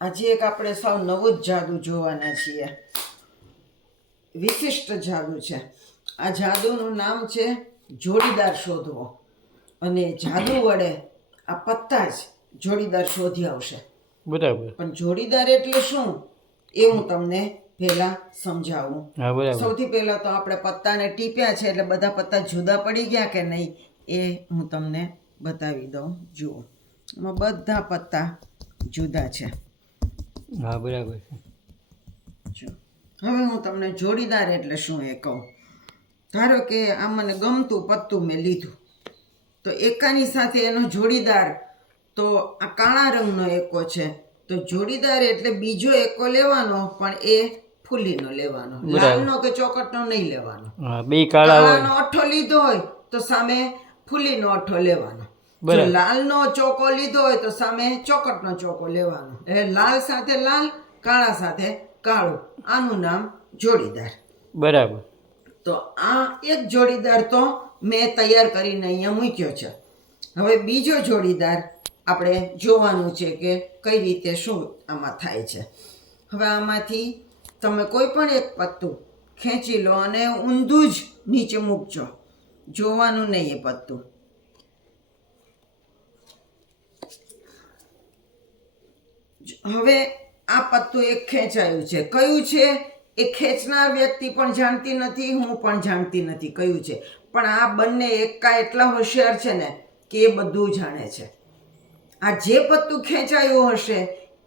આજે એક આપણે સાવ નવું જ જાદુ જોવાના છીએ. વિશિષ્ટ જાદુ છે. આ જાદુનું નામ છે જોડીદાર શોધવો. અને જાદુ વડે આ પત્તા જ જોડીદાર શોધી આવશે. બરાબર. પણ જોડીદાર એટલે શું એ હું તમને પહેલા સમજાવું. હા, બરાબર. સૌથી પહેલા તો આપણે પત્તાને ટીપ્યા છે એટલે બધા પત્તા જુદા પડી ગયા કે નહીં એ હું તમને બતાવી દઉં. જુઓ, એમાં બધા પત્તા જુદા છે. હા, બરાબર. જો હવે હું તમને જોડીદાર એટલે શું એ કહું. ધારો કે આ મને ગમતું પત્તું મેં લીધું, તો એકાની સાથે એનો જોડીદાર તો આ કાળા રંગનો એકો છે, તો જોડીદાર એટલે બીજો એકો લેવાનો, પણ એ ફૂલીનો લેવાનો, લાલનો કે ચોકટનો નહીં લેવાનો. બે કાળાનો અઠ્ઠો લીધો હોય તો સામે ફૂલીનો અઠ્ઠો લેવાનો. જો લાલનો ચોકો લીધો હોય તો સામે ચોકટનો ચોકો લેવાનો. એટલે લાલ સાથે લાલ, કાળા સાથે કાળું, આનું નામ જોડીદાર. બરાબર. તો આ એક જોડીદાર તો મેં તૈયાર કરીને અહીંયા મૂક્યો છે. હવે બીજો જોડીદાર આપણે જોવાનું છે કે કઈ રીતે શું આમાં થાય છે. હવે આમાંથી તમે કોઈ પણ એક પત્તું ખેંચી લો અને ઊંધું જ નીચે મૂકજો, જોવાનું નહીં એ પત્તું. હવે આ પત્તું એક ખેંચાયું છે. કયું છે એ ખેંચનાર વ્યક્તિ પણ જાણતી નથી, હું પણ જાણતી નથી કયું છે. પણ આ બંને એકા એટલા હોશિયાર છે ને કે એ બધું જાણે છે. આ જે પત્તું ખેંચાયું હશે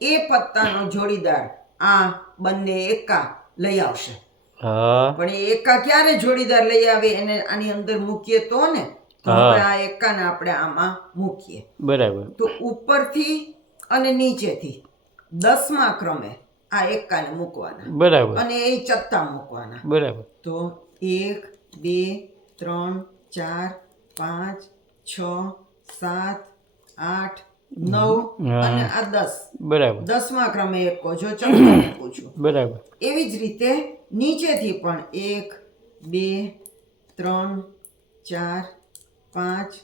એ પત્તાનો જોડીદાર આ બંને એકા લઈ આવશે. પણ એ એકા ક્યારે જોડીદાર લઈ આવે એને આની અંદર મૂકીએ તો ને. હવે આ એકાને આપણે આમાં મૂકીએ. બરાબર. તો ઉપરથી અને નીચેથી 10મા ક્રમે આ એકાને મૂકવાના. બરાબર. અને એ ચત્તા મૂકવાના. બરાબર. તો 1 2 3 4 5 6 7 8 9 અને આ 10. બરાબર. 10મા ક્રમે એકો જો ચત્તા મૂકું છું. બરાબર. એવી જ રીતે નીચેથી પણ 1 2 3 4 5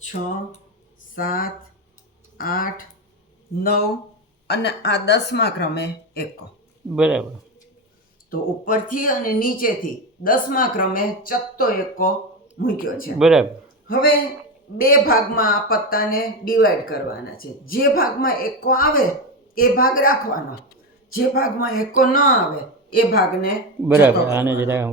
6 7 8 9 અને આ 10મા ક્રમે એકો. બરાબર. તો ઉપરથી અને નીચેથી 10મા ક્રમે ચત્તો એકો મૂક્યો છે. બરાબર. હવે બે ભાગમાં આ પત્તાને ડિવાઈડ કરવાના છે. જે ભાગમાં એકો આવે એ ભાગ રાખવાનો, જે ભાગમાં એકો ન આવે એ ભાગને બરાબર. આને જરા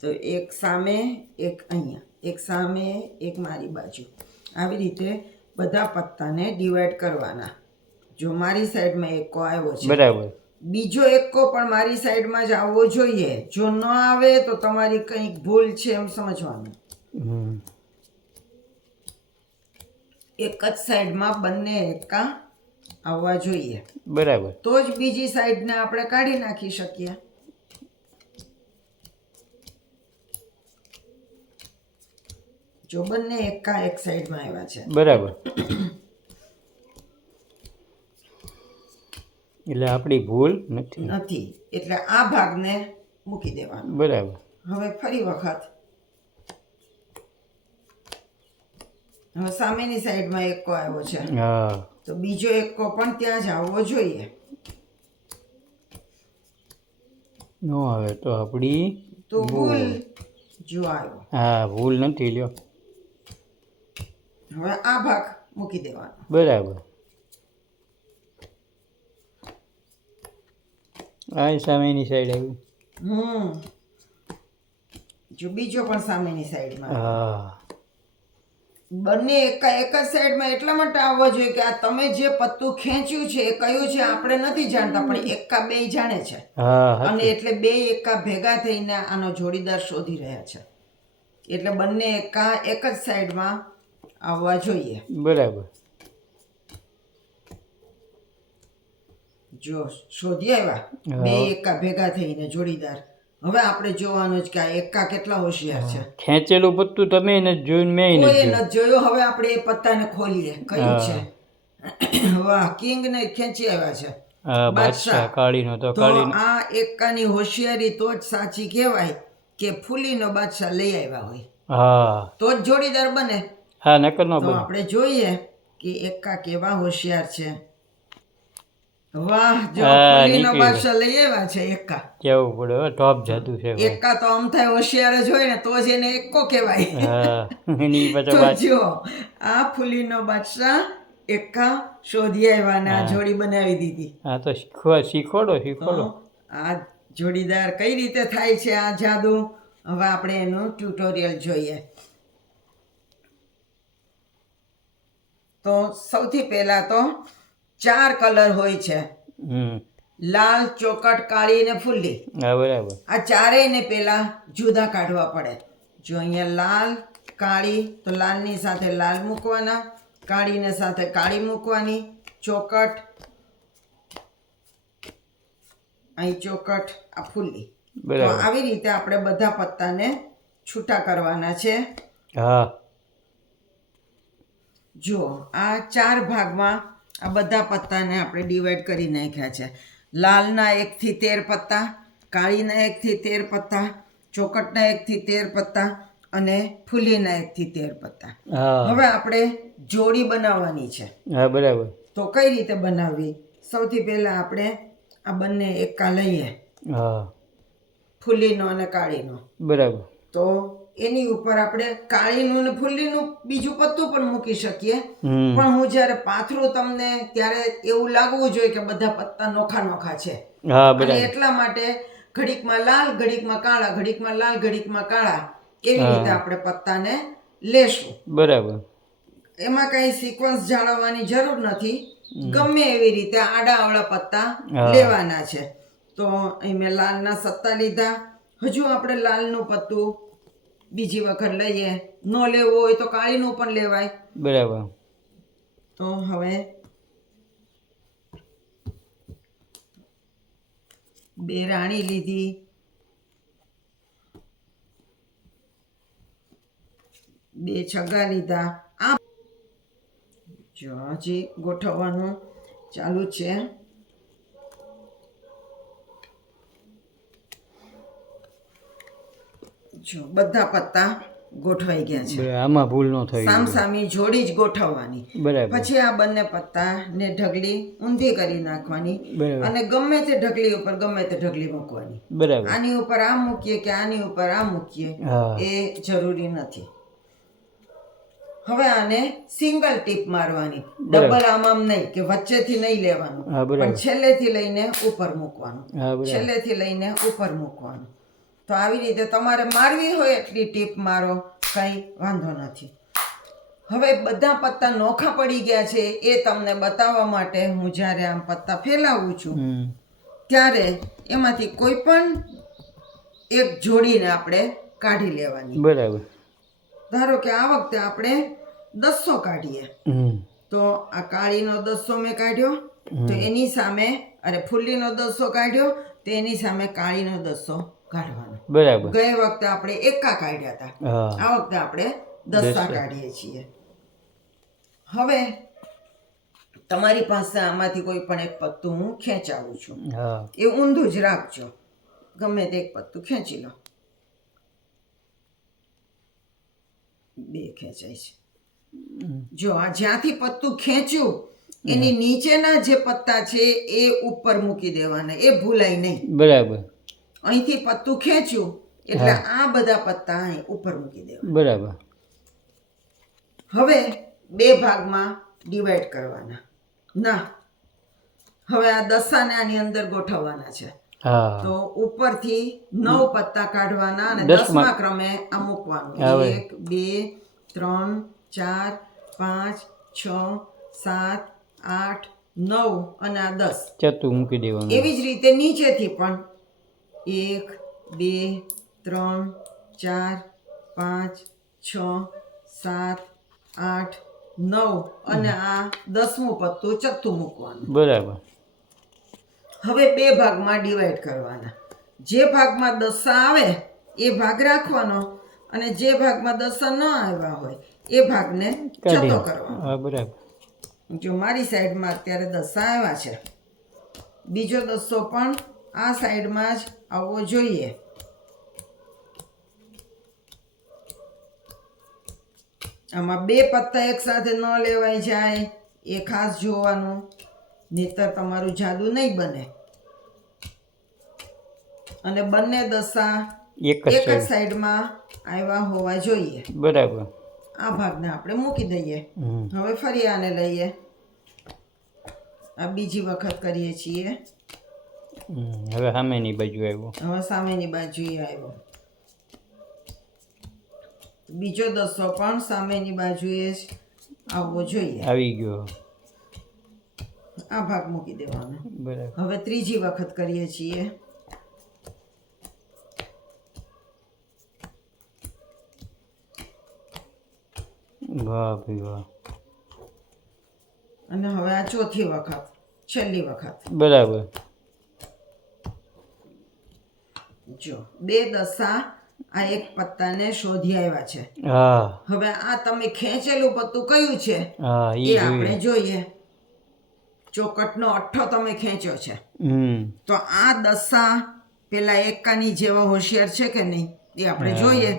તો એક સામે એક અહીંયા, એક સામે એક મારી બાજુ, આવી રીતે બધા પત્તાને ડિવાઈડ કરવાના. જો મારી સાઈડમાં એકો આવ્યો છે, બરાબર, બીજો એકો પણ મારી સાઈડમાં જ આવવો જોઈએ. જો ન આવે તો તમારી કંઈક ભૂલ છે એમ સમજવાનું. એક જ સાઈડમાં બંને એકા આવવા જોઈએ. બરાબર. તો જ બીજી સાઈડને આપણે કાઢી નાખી શકીએ. જો બંને એકા એક સાઈડમાં આવ્યા છે, બરાબર, એટલે આપણી ભૂલ નથી. એટલે આ ભાગને મૂકી દેવાનો. બરાબર. હવે ફરી વખત હવે સામેની સાઈડમાં એકો આવ્યો છે, તો બીજો એકો પણ ત્યાં જ આવવો જોઈએ. નો આવે તો આપણી તો ભૂલ જો આવ્યો. હા, ભૂલ નથી લ્યો. હવે આ ભાગ મૂકી દેવાનો. બરાબર. આ સામેની સાઈડ આવ્યું. જો બીજો પણ સામેની સાઈડમાં. હા, બંને એકા એક જ સાઈડમાં એટલા માટે આવવા જોઈએ કે આ તમે જે પત્તું ખેંચ્યું છે એ કયું છે આપણે નથી જાણતા, પણ એકા બે જાણે છે. અને એટલે બે એકા ભેગા થઈને આનો જોડીદાર શોધી રહ્યા છે. એટલે બંને એકા એક જ સાઈડમાં આવવા જોઈએ. બરાબર. જો શોધી આવ્યા બે એકા ભેગા થઈને જોડીદાર. હવે આપણે જોવાનું છે કે આ એકા કેટલા હોશિયાર છે. ખેંચેલું પત્તું તમે નથી જોયું, મેં નથી જોયું. હવે આપણે એ પત્તાને ખોલીએ કયું છે. વાહ, કિંગ ને ખેંચી આવ્યા છે. બાદશાહ કાળીનો. તો આ એકાની હોશિયારી તો જ સાચી કહેવાય કે ફૂલીનો બાદશાહ લઈ આવ્યા હોય. હા, તો જ જોડીદાર બને. હા, નકર નો તો બને. આપણે જોઈએ કે એકા કેવા હોશિયાર છે. વાહ જો હા, ફૂલીનો નીકળી બાદશાહ લઈ આવ્યા છે એકા. કેવું પડે હો, ટોપ જાદુ છે ભાઈ. એકા તો આમ થાય હોશિયાર જ હોય ને તો જ એને એકો કહેવાય. હા એની પાછળ તો વાત. જો આ ફૂલીનો બાદશાહ એકા શોધી આવ્યા ને આ હા. જોડી બનાવી દીધી. હા તો શીખવાડો. તો આ જોડીદાર કઈ રીતે થાય છે આ જાદુ, હવે આપણે એનું ટ્યુટોરિયલ જોઈએ. તો સૌથી પહેલા તો 4 કલર હોય છે, હમ. લાલ, ચોકટ, કાળી ને ફુલ્લી. હા બરાબર. આ ચારેયને પહેલા જુદા કાઢવા પડે. જો અહીંયા લાલ, કાળી, તો લાલની સાથે લાલ મૂકવાના, કાળીને સાથે કાળી મૂકવાની, ચોકટ, અહીં ચોકટ, આ ફુલ્લી. તો બરાબર. આવી રીતે આપણે બધા પત્તાને છૂટા કરવાના છે. હા. જો આ 4 ભાગમાં આ બધા પત્તાને આપણે ડિવાઈડ કરી નાખ્યા છે. લાલના 1 થી 13 પત્તા, કાળીના 1 થી 13 પત્તા, ચોકટના 1 થી 13 પત્તા અને ફૂલીના 1 થી 13 પત્તા. હા. હવે આપણે જોડી બનાવવાની છે. હા બરાબર. તો કઈ રીતે બનાવવી? સૌથી પહેલા આપણે આ બંને એકા લઈએ, હા ફૂલીનો અને કાળીનો. બરાબર. તો એની ઉપર આપણે કાળીનું ને ફૂલીનું બીજું પત્તું પણ મૂકી શકીએ. હમ. પણ હું જ્યારે પાથરું તમને ત્યારે એવું લાગવું જોઈએ કે બધા પત્તા નોખા નોખા છે. હા અને બરાબર. એટલા માટે ઘડીકમાં લાલ, ઘડીકમાં કાળા, ઘડીકમાં લાલ, ઘડીકમાં કાળા, એવી હા. રીતે આપણે પત્તાને લેશું. બરાબર. એમાં કઈ સિક્વન્સ જાળવવાની જરૂર નથી, ગમે એવી રીતે આડા અવળા પત્તા હા. લેવાના છે. તો અહીં મેં લાલના 7 લીધા. હજુ આપણે લાલનું પત્તું બીજી વખત લઈએ. ન લેવું હોય તો કાળીનું પણ લેવાય. બરાબર. તો હવે 2 રાણી લીધી, 2 છગ્ગા લીધા. આ જો હજી ગોઠવવાનું ચાલુ છે. જો બધા પત્તા ગોઠવાઈ ગયા છે. આમાં ભૂલ ન થઈ. સામસામી જોડી જ ગોઠવવાની. બરાબર. પછી આ બંને પત્તાને ઢગલી ઊંધી કરી નાખવાની બરાબર. અને ગમે તે ઢગલી ઉપર ગમે તે ઢગલી મૂકવાની. બરાબર. આની ઉપર આ મૂકીએ કે આની ઉપર આ મૂકીએ હા. એ જરૂરી નથી. હવે આને સિંગલ ટીપ મારવાની, ડબલ આમ નહીં કે વચ્ચેથી નહીં લેવાનું, હા બરાબર. પણ છેલ્લેથી લઈને ઉપર મૂકવાનું, હા બરાબર. છેલ્લેથી લઈને ઉપર મૂકવાનું. તો આવી રીતે તમારે મારવી હોય એટલી ટીપ મારો, કંઈ વાંધો નથી. હવે બધા પત્તા નોખા પડી ગયા છે એ તમને બતાવવા માટે હું જ્યારે આમ પત્તા ફેલાવું છું હમ. ત્યારે એમાંથી કોઈ પણ એક જોડીને આપણે કાઢી લેવાની. બરાબર. ધારો કે આ વખતે આપણે 10 કાઢીએ. હમ. તો આ કાળીનો 10 મેં કાઢ્યો, તો એની સામે અરે ફૂલીનો 10 કાઢ્યો, તો એની સામે કાળીનો 10 કાઢવાનો. બરાબર. ગઈ વખતે આપણે એકા કાઢ્યા હતા, હા. આ વખતે આપણે 10 કાઢીએ છીએ. હવે તમારી પાસે આમાંથી કોઈ પણ એક પત્તું હું ખેંચાવું છું. હા. એ ઊંધું જ રાખજો, ગમે તે એક પત્તું ખેંચી લો. 2 ખેંચાય છે. જો આ જ્યાંથી પત્તું ખેંચ્યું એની નીચેના જે પત્તા છે એ ઉપર મૂકી દેવાના, એ ભૂલાય નહીં. બરાબર. અહીંથી પત્તું ખેંચ્યું એટલે આ બધા પત્તા અહીં ઉપર મૂકી દેવાના. બરાબર. હવે 2 ભાગમાં ડિવાઈડ કરવાના. ના, હવે આ દસાને આની અંદર ગોઠવવાના છે. હા. તો ઉપરથી 9 પત્તા કાઢવાના અને 10મા 10મા ક્રમે આ મૂકવાનું. 1 2 3 4 5 6 7 8 9 અને આ 10 ચતું મૂકી દેવાનું. એવી જ રીતે નીચેથી પણ 1 2 3 4 5 6 7 8 9 અને આ 10મું પત્તું ચત્તું મૂકવાનું. બરાબર. હવે 2 ભાગમાં ડિવાઈડ કરવાના. જે ભાગમાં દસા આવે એ ભાગ રાખવાનો અને જે ભાગમાં દસા ન આવ્યા હોય એ ભાગને ચતો કરવાનો. હા બરાબર. જો મારી સાઈડમાં અત્યારે દસા આવ્યા છે, બીજો 10 પણ આ સાઈડમાં જ આવવો જોઈએ. આમાં 2 પત્તા એક સાથે ન લેવાઈ જાય એ ખાસ જોવાનું. નહીતર તમારું જાદુ નહીં બને. અને બંને દશા એક જ એક જ સાઈડ. સાઈડમાં આવ્યા હોવા જોઈએ. બરાબર. આ ભાગને આપણે મૂકી દઈએ. હમ. હવે ફરી આને લઈએ. આ બીજી વખત કરીએ છીએ. હવે સામેની બાજુ આવ્યો. હવે સામેની બાજુએ આવ્યો. બીજો દસો પણ સામેની બાજુએ જ આવવો જોઈએ. આવી ગયો. આ ભાગ મૂકી દેવાનો. બરાબર. હવે ત્રીજી વખત કરીએ છીએ. વાહ ભાઈ વાહ. અને હવે આ ચોથી વખત, છેલ્લી વખત. બરાબર. જો બે દશા આ એક પત્તાને શોધી આવ્યા છે. હા હવે આ તમે ખેંચેલું પત્તું કયું છે હા એ એ આપણે જોઈએ. જોઈએ. ચોકટનો અઠ્ઠો તમે ખેંચ્યો છે હમ. તો આ દશા પેલા એકાની જેવા હોશિયાર છે કે નહીં એ આપણે જોઈએ.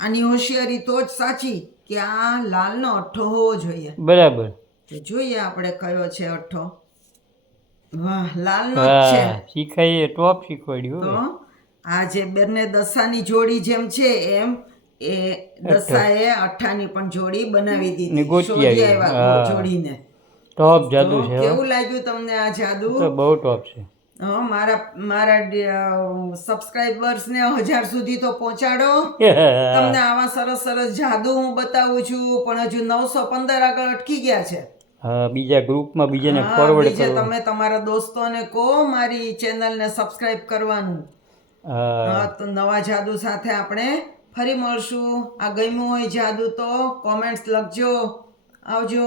આની હોશિયારી તો જ સાચી કે આ લાલનો અઠ્ઠો હોવો જોઈએ. બરાબર. તો જોઈએ આપણે કયો છે અઠ્ઠો. વાહ, લાલનો જ છે. હા શીખાય ટોપ શીખવાડ્યું. તો હો. આ જે બંને દશાની જોડી જેમ છે એમ એ દશાએ અઠ્ઠાની પણ જોડી બનાવી ને દીધી. ગોતી શોધી આવી. આવ્યા હા. જોડીને. ટોપ જાદુ તો છે. હો. કેવું લાગ્યું તમને આ જાદુ? તો બહુ ટોપ છે. મારા સબસ્ક્રાઈબર્સને 1000 સુધી તો પહોંચાડો. તમને આવા સરસ સરસ જાદુ હું બતાવું છું પણ હજુ 915 આગળ અટકી ગયા છે. હા બીજા ગ્રુપમાં બીજાને હા, ફોરવર્ડ બીજે કરો. તમે તમારા દોસ્તોને કહો મારી ચેનલને સબસ્ક્રાઇબ કરવાનું. હા હા, તો નવા જાદુ સાથે આપણે ફરી મળશું. આ ગમ્યું હોય જાદુ તો કોમેન્ટ્સ લખજો. આવજો.